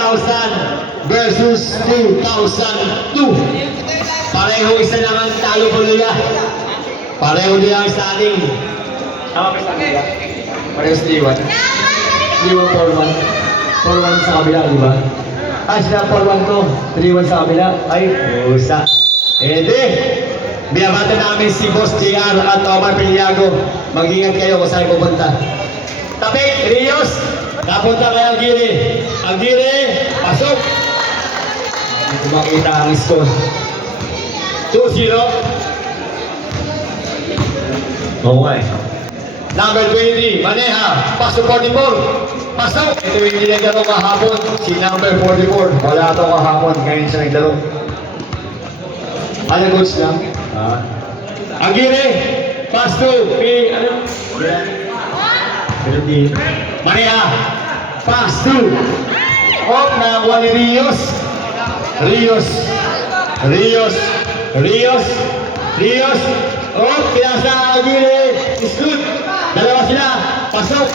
2000 versus 2002. Pareho isa lang ang talo po nila. Pareho din ang standing. Tama ba sa kabila? Pareho sa 3-1. 3-1, 4-1. 4-1 sa kabila, di ba? Sila 4-1 to. 3-1 sa kabila. Ay, pusa. Hindi. Binabata namin si Boss JR at Omar Piliago. Mag-ingat kayo kung saan pupunta. Tapik, Rios. Napunta kayo Aguirre. Aguirre, pasok. Hindi makita ang score. 2-0. Okay. Number 23, Maneha. Pasok 44. Pasok. Ito yung nilagaro kahapon. Si number 44. Wala ito kahapon. Ngayon siya nagdaro. Ano coach lang? Aguirre. Pass to. Ano? Maneha. Pass to. Off na wali Rios. Rios. Rios. Rios. Rios. Off. Pinasa Aguirre. Scoot. Dalawa sila. Pasok.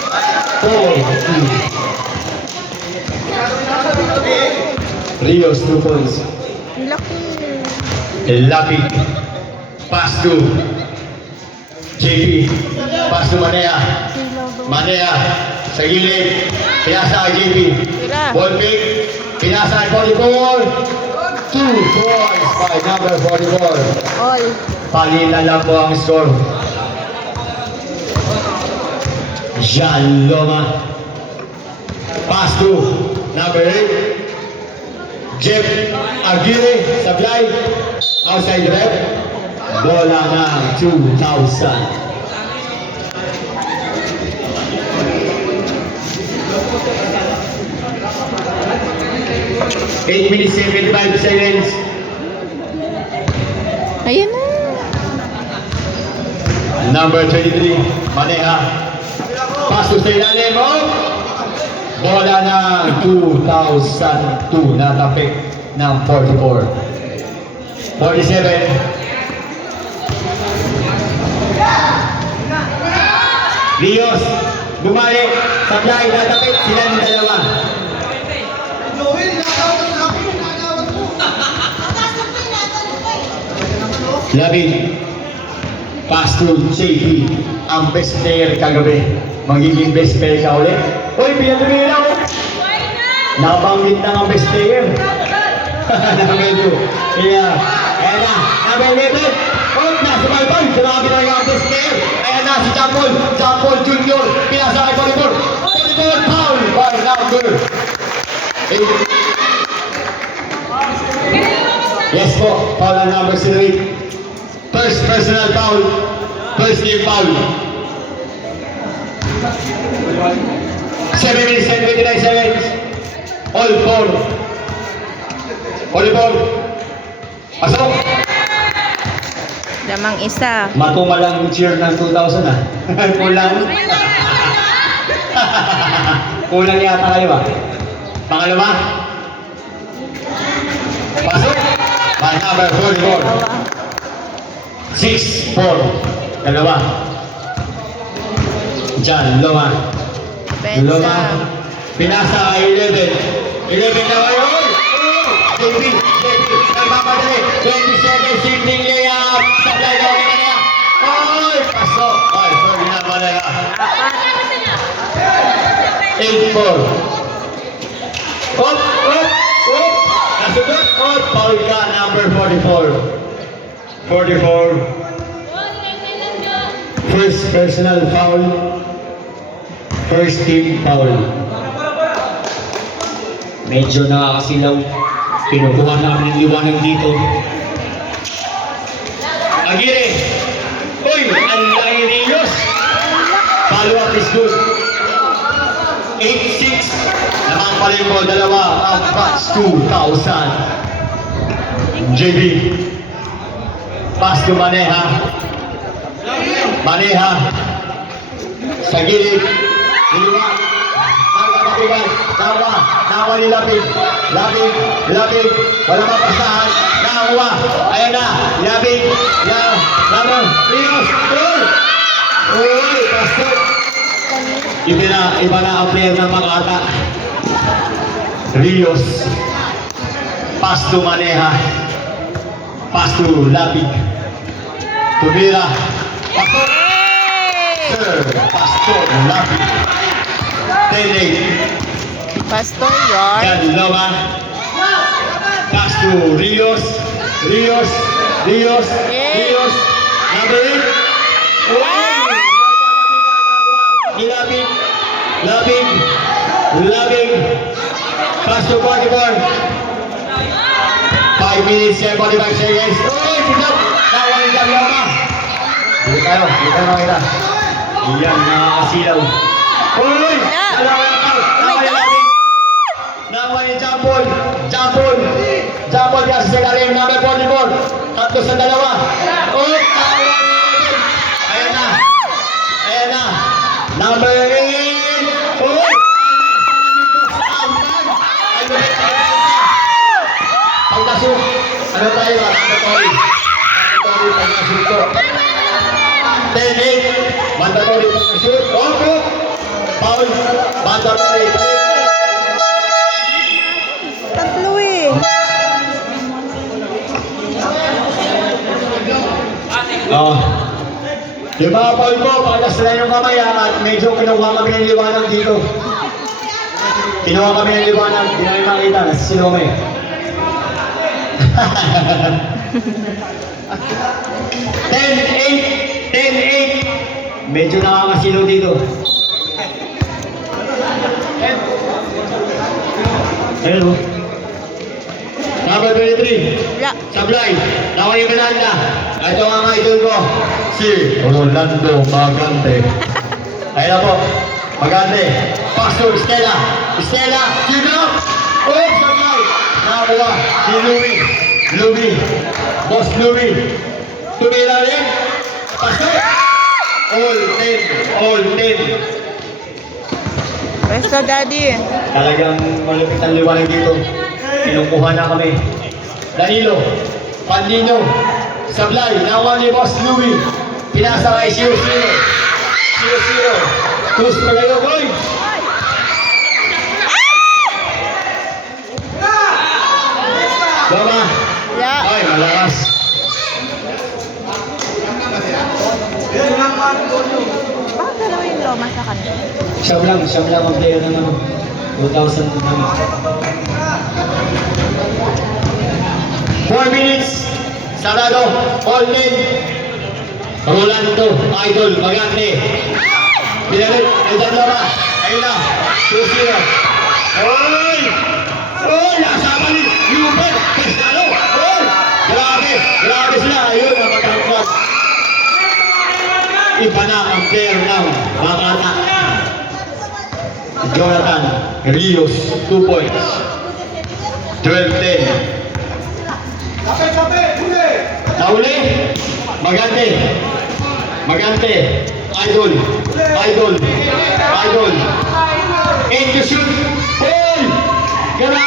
4. Rios 2 points. Lucky. Pass to JP. Pass to Manea. Manea. Sa gilid. Pinasa JP. Ball pick. Pinasa 44. 2 points by number 44. All. Palitan lang po ang score. Jean Loma. Pass to number 8. Jeff Aguirre. Sablay. Outside rep. Bola na 2,000. 8 minutes 75 seconds. Ayun na. Number 23, Maneha. Pass to sa ilalim mo. Bola na 2002. Natapik ng 44. 47. Rios. Bumalik. Sablay. Natapik. Sila ng dalawa. Labing. Pass to JP. Ang best player kagabi. Magiging best player ka ulit. Uy, pinatuloy na ako. Nabanggit na ang best player. Number 2. Kaya, ayan na. Number 11. Oh, nasa balbal. Grabe na yung best player. Ayan na si Jampol. Jampol Jr. Pinasa kay Polibor. Polibor, foul by number 8. Yes po, foul ang number 08. First personal foul. First game foul. 7 minutes and 29 seconds. All 4. All 4. Pasok. Lamang isa. Matumalang cheer ng 2,000 ah. Kulang. Kulang yata kayo ah. Pangalawa. Pasok. By number 44. 6-4. Dalawa. Diyan, Loma. Loma. Pinasa ay 11. 11 na kayo. JP. Nagpapadali. 20 seconds. Simling layup. Sablay daw na niya. Oy! Pasok. Oy, Ferdinand Manera. 8-4. Op! Op! Op! Nasugot. Op! Foul ka. Number 44. 44. First personal foul. First team foul. Medyo nakakasilaw. Kinukuha namin yung liwanag dito. Aguirre. Uy! Alay Rios. Follow up is good. 8-6. Naman pa rin po dalawa ang batch 2,000. JB. Pass to Maneha. Maneha. Sa gilid. Diliwa. Nagkakapigan. Nawa ni Lapid. Lapid. Lapid. Wala mapasahan. Nakakuha. Ayan na. Lapid. Lama. Rios. Uy! Uy! Pasok. Iba na ang player ng Makata. Rios. Pass to Maneha. Pass to Lapid. Tumira. Pastor. Sir. Pastor Lapid. 10-8. Pastor yun. Dalawa. Pass to Rios. Rios. Rios. Rios. Number 8. Lapid. Lapid. Lapid. Pass to 44. 5 minutes and 45 seconds. Uy! Tignan! Nawa ni Gabriela. Dito tayo. Dito tayo makita. Iyan, nakakasilaw. Uy! Nawa ni Gabriela. Nawa ni Gabriela. Nawa ni Jampol. Jampol. Jampol kasi sa galing. Number 44. Tatlo sa dalawa. Uy! Nawa ni Gabriela. Ayan na. Ayan na. Number 8. Uy! Pagkasok, ano tayo ba? Mandatory. Mandatory pagkasok to. 10-8. Mandatory pagkasok. Opo. Paul. Mandatory. Tatlo eh. Yung mga Paul ko, pagkas na yung kamay at medyo kinuha kami ng liwanag dito. Kinuha kami ng liwanag. Hindi namin makita. Nasisino kami. 10-8. Medyo nakakasilo dito. Hello. Number 23. Wala. Sablay. Nakuha yung Miranda. Ito ang mga idol ko. Si Rolando Magante. Ayun na po. Magante. Pastor Stella. Stella. Give up. Oh, Sablay. Nakakuha. Si Louie. Louie. Boss Louie. Tumira rin. Pastor. All 10. All 10. Presto, Daddy. Talagang malupit ang liwanag dito. Kinukuha na kami. Danilo. Pandino. Sablay. Nakuha ni Boss Louie. Pinasa kay 0-0. 0-0. Tus pa kayo, boy. Bama. Wala. Ay, malakas. Bakit dalawa yung loma sa kanila? Siyam lang ang player ng 2,000 naman. 4 minutes. Sarado. All in. Rolando. Idol. Magante. Pinalit. Edad Lama. Ayun na. 2-0. Oy! Oy! Nasama ni Yuben. Castalo. Oy! Grabe. Grabe sila. Ayun. Napagkakot. Iba na ang player ng Makata. Jonathan Rios, 2 points. 12-10. Nauli. Magante. Magante. Idol. Idol. Idol. And you shoot. Paul. Grabe.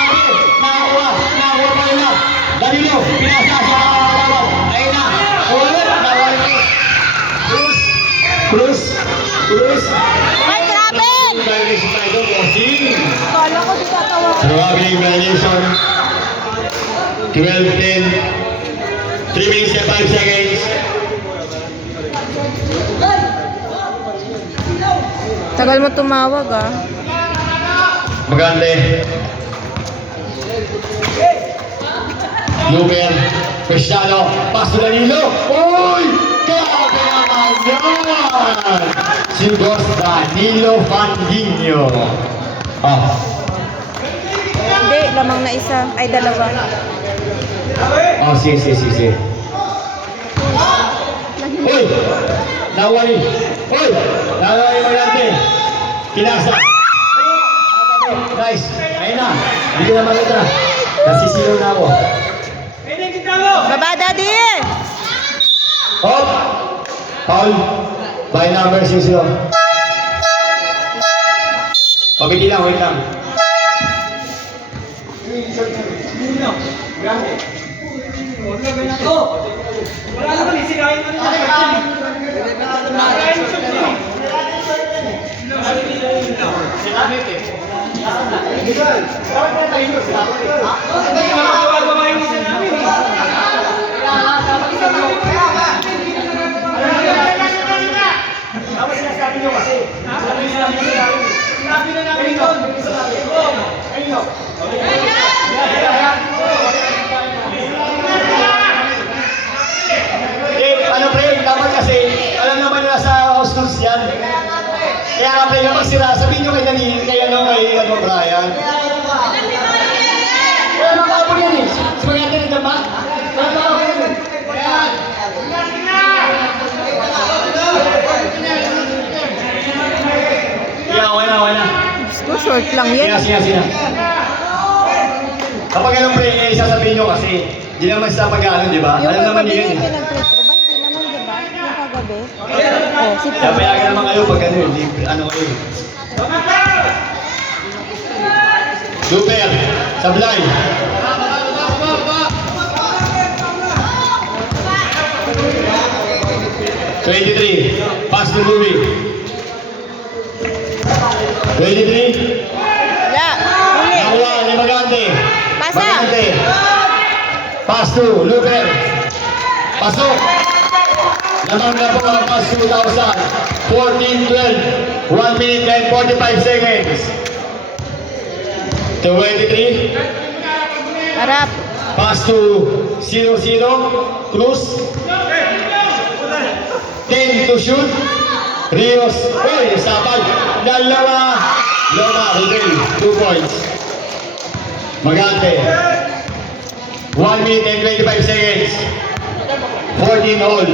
Nakakuha. Nakakuha pa rin na. Danilo. Pinasa sa laban. Ayun na. Ulit. Nawali. Cruz. Cruz. Cruz. Ay, grabe! Violation tayo doon. Bossing. Kala ko di tatawa. Grabe violation. 12-10. 3 minutes and 5 seconds. Tagal mo tumawag ah. Magande. Luber. Cristiano. Paso Danilo. Uy! Grabe naman yan! Si Boss Danilo Fandinho. Ah. Hindi, lamang na isa. Ay, dalawa. Oh, sige. Uy! Nawali. Uy! Nawali Magante. Kinasa. Nice. Ayun na. Hindi ko na makita. Nasisilaw na ako. Baba, Daddy! Hop! Paul. By number 6 0. Pabili lang, wait lang. Ano pre, dapat kasi, alam naman nila sa hostels yan. Kaya nga pre, kapag sila, sabihin nyo kay Danilo, kay Brian. Kaya makapon yan eh. Spaghetti na dyan ba? Kaya makapon yan eh. Yeah, okay na. Gusto, short lang yan. Sina. Kapag anong pre, sasabihin nyo kasi, di naman sa pag-ano, di ba? Yung Alam naman kagabi niya yung yan eh. pinag-retro ba? Hindi naman, di ba? Yung kagabi. Oh, si Kaya payagan naman kayo pag ano, ano kayo. Super, sablay. Pass to Louis. 23. Wala. Huli. Nakuha ni Magante. Pasa. Magante. Pass to Luper. Pasok. Naman na po ang pass 2,000. 14-12. 1 minute and 45 seconds. 23. Harap. Pass to 0-0. Cruz. 10 to shoot. Rios. Uy, sapag. Dalawa. Loma. Rodel. 2 points. Magante. 1 minute and 25 seconds. 14 all.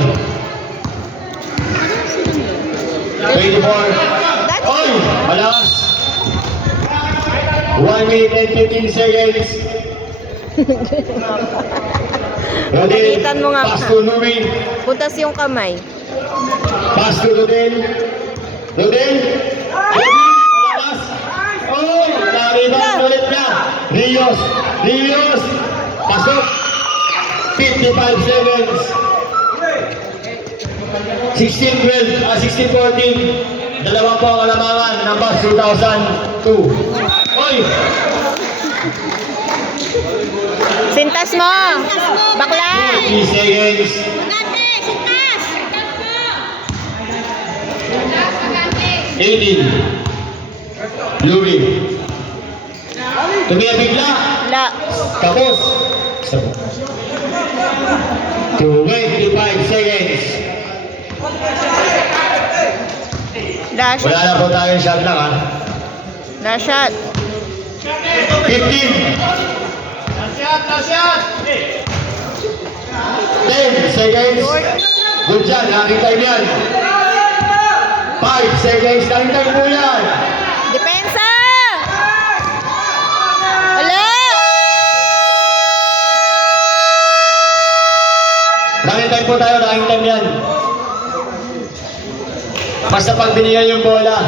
24. Oy! Malakas. 1 minute and 15 seconds. Rodel. Pagitan mo nga Pass ka. to Louis. Butas yung kamay. Pass to Rodel. Rodel. Malakas. Oh! Nariban ulit na. Rios. Pasok. 55 seconds. 16-14. Dalawang po ang kalamangan ng pass 2002. Oy! Sintas mo. Bakla. 3 seconds. Magante, sintas. 18. Louis. Tumira bigla. Wala. Tapos. 25 seconds. Dash. Wala na po tayong shot lang ha. Dash shot. 15. 10 seconds. Good job, laking time yan. 5 seconds, laking time po yan. Depensa. Wala. Laking time po tayo, laking time yan. Basta pag binigyan yung bola,